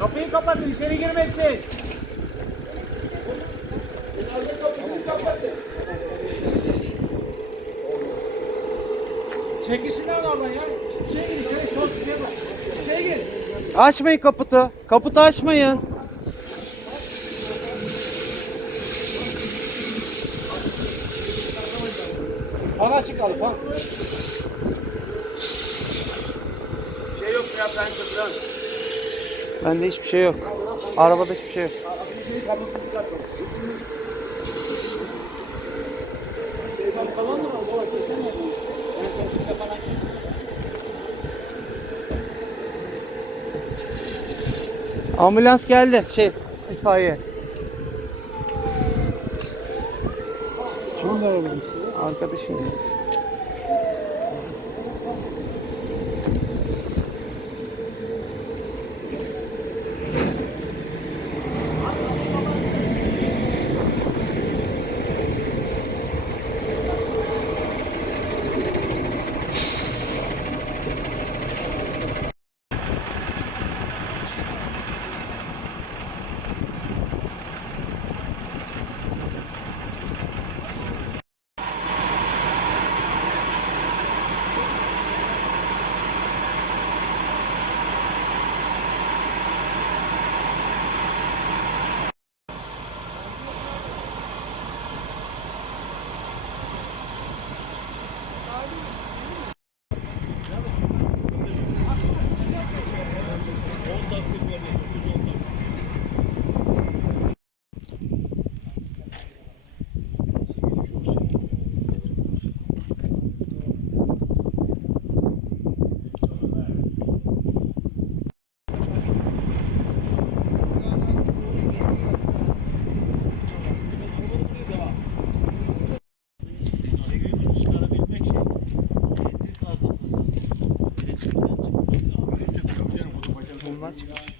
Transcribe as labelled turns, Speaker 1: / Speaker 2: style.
Speaker 1: Kapıyı kapatın içeri girmesin. Çekişinden oradan ya. İçeri gir içeri çok şeye bak. İçeri gir.
Speaker 2: Açmayın kaputu. Kaputu açmayın.
Speaker 1: Fan açık kaldı fan. Şey yok ya ben kızdan.
Speaker 2: Bende hiçbir şey yok. Arabada hiçbir şey yok. Ben Ambulans geldi. Şey, itfaiye. Kimin much.